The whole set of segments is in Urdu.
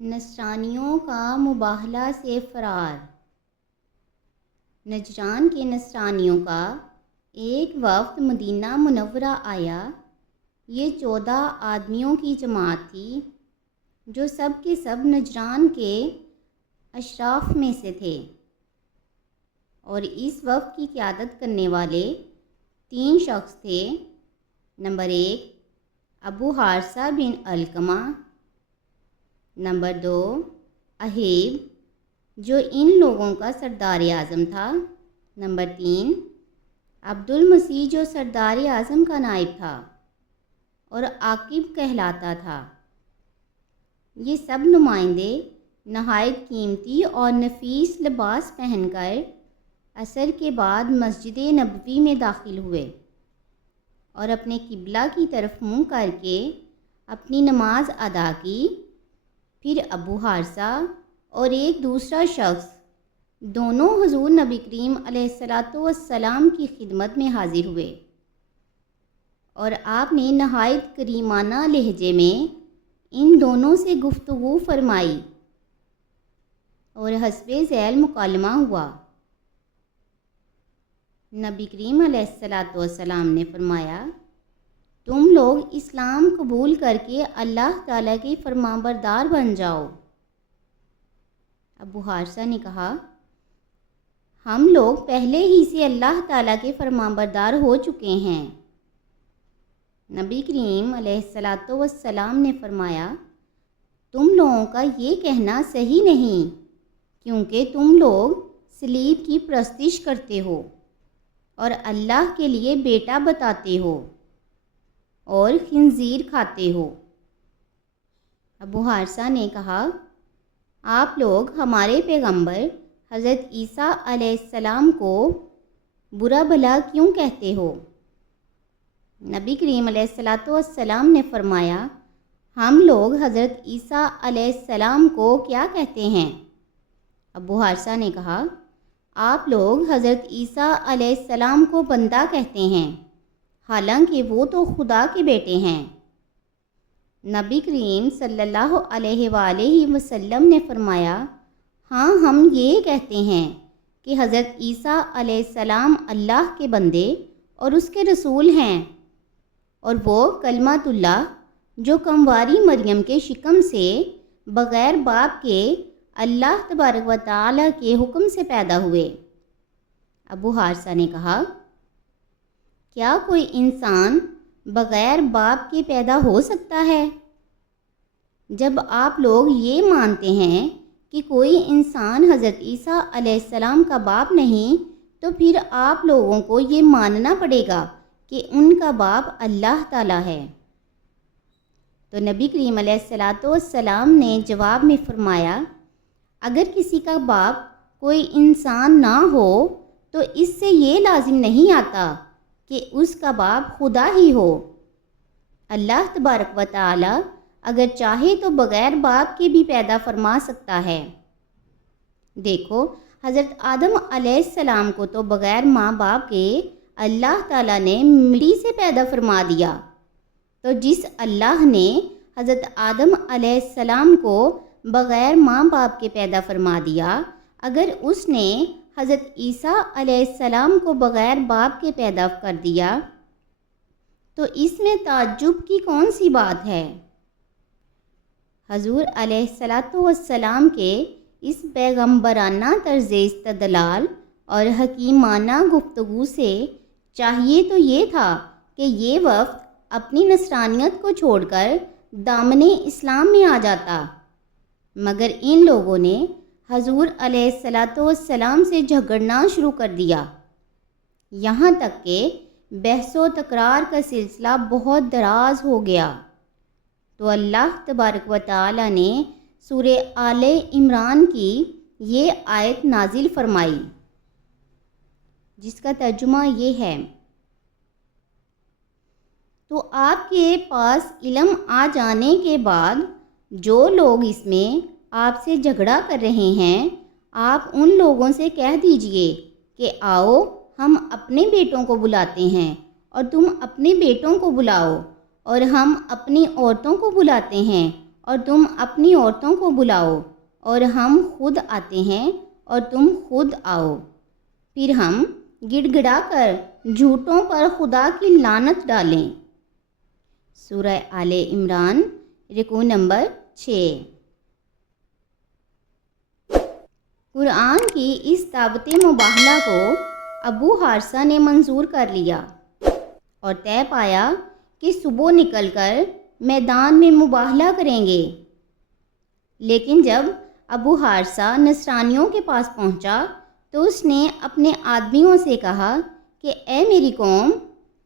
نصرانیوں کا مباہلہ سے فرار۔ نجران کے نصرانیوں کا ایک وقت مدینہ منورہ آیا۔ یہ چودہ آدمیوں کی جماعت تھی جو سب کے سب نجران کے اشراف میں سے تھے۔ اور اس وقت کی قیادت کرنے والے تین شخص تھے۔ نمبر ایک، ابو حارثہ بن علقمہ نمبر دو، اہیب، جو ان لوگوں کا سردار اعظم تھا۔ نمبر تین، عبد المسیح جو سردار اعظم کا نائب تھا اور عاقب کہلاتا تھا۔ یہ سب نمائندے نہایت قیمتی اور نفیس لباس پہن کر عصر کے بعد مسجد نبوی میں داخل ہوئے اور اپنے قبلہ کی طرف منہ کر کے اپنی نماز ادا کی۔ پھر ابو حارثہ اور ایک دوسرا شخص، دونوں حضور نبی کریم علیہ السلاۃ والسلام کی خدمت میں حاضر ہوئے۔ اور آپ نے نہایت کریمانہ لہجے میں ان دونوں سے گفتگو فرمائی اور حسب ذیل مکالمہ ہوا۔ نبی کریم علیہ السلاۃ والسلام نے فرمایا تم لوگ اسلام قبول کر کے اللہ تعالیٰ کی فرما بردار بن جاؤ۔ ابو حارثہ نے کہا، ہم لوگ پہلے ہی سے اللہ تعالیٰ کے فرما بردار ہو چکے ہیں۔ نبی کریم علیہ السلاۃ وسلام نے فرمایا، تم لوگوں کا یہ کہنا صحیح نہیں، کیونکہ تم لوگ سلیب کی پرستش کرتے ہو اور اللہ کے لیے بیٹا بتاتے ہو۔ اور خنزیر کھاتے ہو۔ ابو حارثہ نے کہا، آپ لوگ ہمارے پیغمبر حضرت عیسیٰ علیہ السلام کو برا بھلا کیوں کہتے ہو؟ نبی کریم علیہ السلاۃ والسلام نے فرمایا، ہم لوگ حضرت عیسیٰ علیہ السلام کو کیا کہتے ہیں؟ ابو حارثہ نے کہا، آپ لوگ حضرت عیسیٰ علیہ السلام کو بندہ کہتے ہیں۔ حالانکہ وہ تو خدا کے بیٹے ہیں۔ نبی کریم صلی اللہ علیہ وآلہ وسلم نے فرمایا ہاں ہم یہ کہتے ہیں کہ حضرت عیسیٰ علیہ السلام اللہ کے بندے اور اس کے رسول ہیں۔ اور وہ کلمات اللہ، جو کمواری مریم کے شکم سے بغیر باپ کے اللہ تبارک و تعالیٰ کے حکم سے پیدا ہوئے۔ ابو حارثہ نے کہا کیا کوئی انسان بغیر باپ کے پیدا ہو سکتا ہے؟ جب آپ لوگ یہ مانتے ہیں کہ کوئی انسان حضرت عیسیٰ علیہ السلام کا باپ نہیں، تو پھر آپ لوگوں کو یہ ماننا پڑے گا کہ ان کا باپ اللہ تعالیٰ ہے۔ تو نبی کریم علیہ السلاۃ والسلام نے جواب میں فرمایا، اگر کسی کا باپ کوئی انسان نہ ہو، تو اس سے یہ لازم نہیں آتا کہ اس کا باپ خدا ہی ہو۔ اللہ تبارک و تعالی اگر چاہے تو بغیر باپ کے بھی پیدا فرما سکتا ہے۔ دیکھو، حضرت آدم علیہ السلام کو تو بغیر ماں باپ کے اللہ تعالیٰ نے مٹی سے پیدا فرما دیا۔ تو جس اللہ نے حضرت آدم علیہ السلام کو بغیر ماں باپ کے پیدا فرما دیا، اگر اس نے حضرت عیسیٰ علیہ السلام کو بغیر باپ کے پیدا کر دیا۔ تو اس میں تعجب کی کون سی بات ہے؟ حضور علیہ السلاۃ والسلام کے اس پیغمبرانہ طرز استدلال اور حکیمانہ گفتگو سے چاہیے تو یہ تھا کہ یہ وقت اپنی نصرانیت کو چھوڑ کر دامن اسلام میں آ جاتا۔ مگر ان لوگوں نے حضور علیہ السلاۃ والسلام سے جھگڑنا شروع کر دیا۔ یہاں تک کہ بحث و تکرار کا سلسلہ بہت دراز ہو گیا۔ تو اللہ تبارک و تعالی نے سور آل عمران کی یہ آیت نازل فرمائی۔ جس کا ترجمہ یہ ہے، تو آپ کے پاس علم آ جانے کے بعد جو لوگ اس میں آپ سے جھگڑا کر رہے ہیں، آپ ان لوگوں سے کہہ دیجیے کہ آؤ، ہم اپنے بیٹوں کو بلاتے ہیں اور تم اپنے بیٹوں کو بلاؤ اور ہم اپنی عورتوں کو بلاتے ہیں اور تم اپنی عورتوں کو بلاؤ اور ہم خود آتے ہیں اور تم خود آؤ۔ پھر ہم گڑ گڑا کر جھوٹوں پر خدا کی لانت ڈالیں۔ سورہ آل عمران، رکو نمبر چھ۔ قرآن کی اس دعوت مباحلہ کو ابو حارثہ نے منظور کر لیا اور طے پایا کہ صبح نکل کر میدان میں مباحلہ کریں گے۔ لیکن جب ابو حارثہ نصرانیوں کے پاس پہنچا تو اس نے اپنے آدمیوں سے کہا کہ اے میری قوم،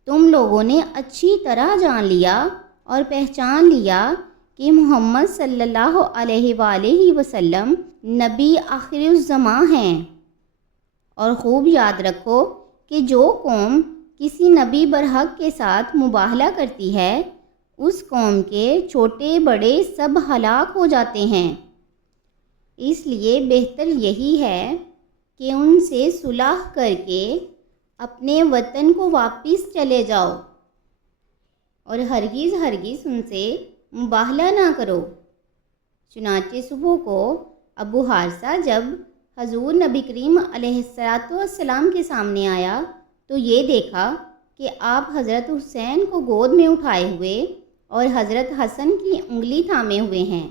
تم لوگوں نے اچھی طرح جان لیا اور پہچان لیا کہ محمد صلی اللہ علیہ وآلہ وسلم نبی آخر الزماں ہیں۔ اور خوب یاد رکھو کہ جو قوم کسی نبی برحق کے ساتھ مباہلہ کرتی ہے، اس قوم کے چھوٹے بڑے سب ہلاک ہو جاتے ہیں۔ اس لیے بہتر یہی ہے کہ ان سے صلح کر کے اپنے وطن کو واپس چلے جاؤ۔ اور ہرگز ہرگز ان سے مباہلہ نہ کرو۔ چنانچہ صبح کو ابو حارثہ جب حضور نبی کریم علیہ السلاۃ والسلام کے سامنے آیا تو یہ دیکھا کہ آپ حضرت حسین کو گود میں اٹھائے ہوئے اور حضرت حسن کی انگلی تھامے ہوئے ہیں۔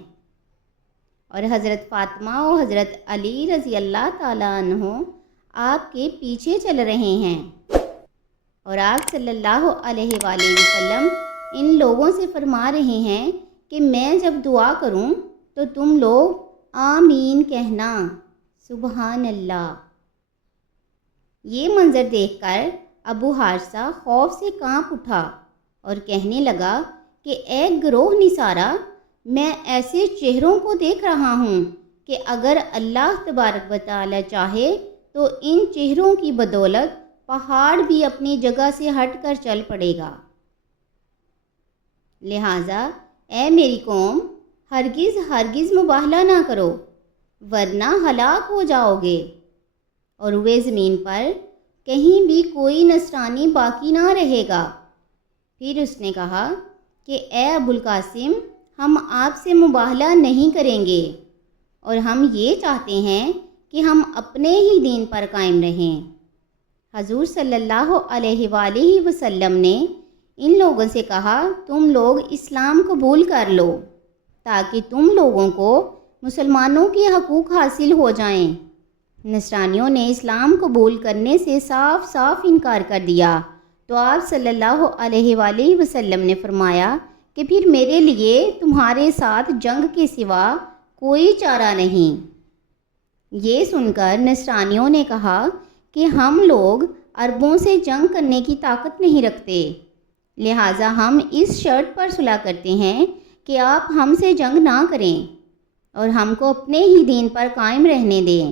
اور حضرت فاطمہ و حضرت علی رضی اللہ تعالیٰ عنہ آپ کے پیچھے چل رہے ہیں۔ اور آپ صلی اللہ علیہ وآلہ وسلم ان لوگوں سے فرما رہے ہیں کہ میں جب دعا کروں تو تم لوگ آمین کہنا۔ سبحان اللہ۔ یہ منظر دیکھ کر ابو حارثہ خوف سے کانپ اٹھا اور کہنے لگا کہ اے گروہ نثارہ، میں ایسے چہروں کو دیکھ رہا ہوں کہ اگر اللہ تبارک و تعالی چاہے تو ان چہروں کی بدولت پہاڑ بھی اپنی جگہ سے ہٹ کر چل پڑے گا۔ لہٰذا اے میری قوم، ہرگز ہرگز مباہلہ نہ کرو، ورنہ ہلاک ہو جاؤ گے۔ اور وہ زمین پر کہیں بھی کوئی نصرانی باقی نہ رہے گا۔ پھر اس نے کہا کہ اے ابو القاسم، ہم آپ سے مباہلہ نہیں کریں گے، اور ہم یہ چاہتے ہیں کہ ہم اپنے ہی دین پر قائم رہیں۔ حضور صلی اللہ علیہ وآلہ وسلم نے ان لوگوں سے کہا، تم لوگ اسلام قبول کر لو، تاکہ تم لوگوں کو مسلمانوں کے حقوق حاصل ہو جائیں۔ نصرانیوں نے اسلام قبول کرنے سے صاف صاف انکار کر دیا۔ تو آپ صلی اللہ علیہ وآلہ وسلم نے فرمایا کہ پھر میرے لیے تمہارے ساتھ جنگ کے سوا کوئی چارہ نہیں۔ یہ سن کر نصرانیوں نے کہا کہ ہم لوگ عربوں سے جنگ کرنے کی طاقت نہیں رکھتے۔ لہٰذا ہم اس شرط پر صلاح کرتے ہیں کہ آپ ہم سے جنگ نہ کریں اور ہم کو اپنے ہی دین پر قائم رہنے دیں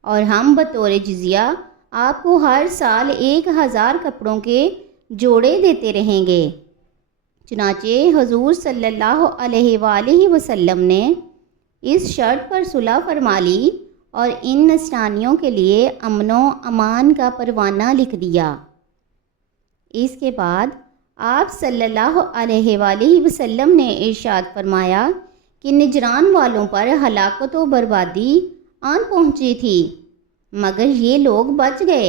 اور ہم بطور جزیہ آپ کو ہر سال ایک ہزار کپڑوں کے جوڑے دیتے رہیں گے۔ چنانچہ حضور صلی اللہ علیہ وآلہ وسلم نے اس شرط پر صلح فرما لی اور ان نسرانیوں کے لیے امن و امان کا پروانہ لکھ دیا۔ اس کے بعد آپ صلی اللہ علیہ وآلہ وسلم نے ارشاد فرمایا کہ نجران والوں پر ہلاکت و بربادی آن پہنچی تھی، مگر یہ لوگ بچ گئے۔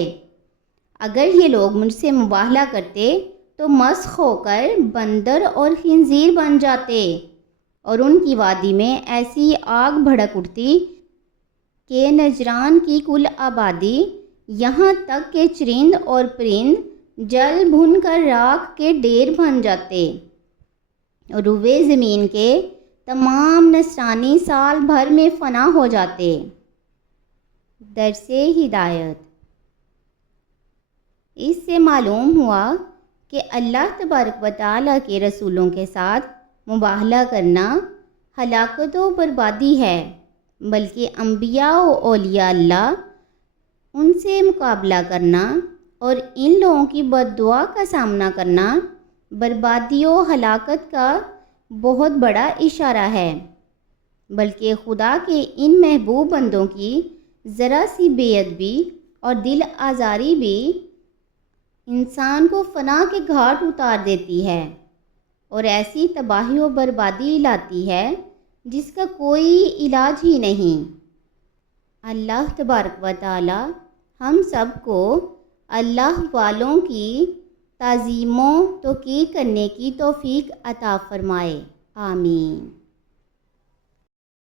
اگر یہ لوگ مجھ سے مباہلہ کرتے تو مسخ ہو کر بندر اور خنزیر بن جاتے، اور ان کی وادی میں ایسی آگ بھڑک اٹھتی کہ نجران کی کل آبادی یہاں تک کہ چرند اور پرند جل بھن کر راکھ کے ڈیر بن جاتے۔ روے زمین کے تمام نسرانی سال بھر میں فنا ہو جاتے۔ درس ہدایت۔ اس سے معلوم ہوا کہ اللہ تبارک و تعالیٰ کے رسولوں کے ساتھ مباہلہ کرنا ہلاکت و بربادی ہے، بلکہ انبیاء و اولیاء اللہ ان سے مقابلہ کرنا اور ان لوگوں کی بد دعا کا سامنا کرنا بربادی و ہلاکت کا بہت بڑا اشارہ ہے۔ بلکہ خدا کے ان محبوب بندوں کی ذرا سی بے ادبی اور دل آزاری بھی انسان کو فنا کے گھاٹ اتار دیتی ہے اور ایسی تباہی و بربادی لاتی ہے جس کا کوئی علاج ہی نہیں۔ اللہ تبارک و تعالی ہم سب کو اللہ والوں کی تعظیموں تو کی کرنے کی توفیق عطا فرمائے۔ آمین۔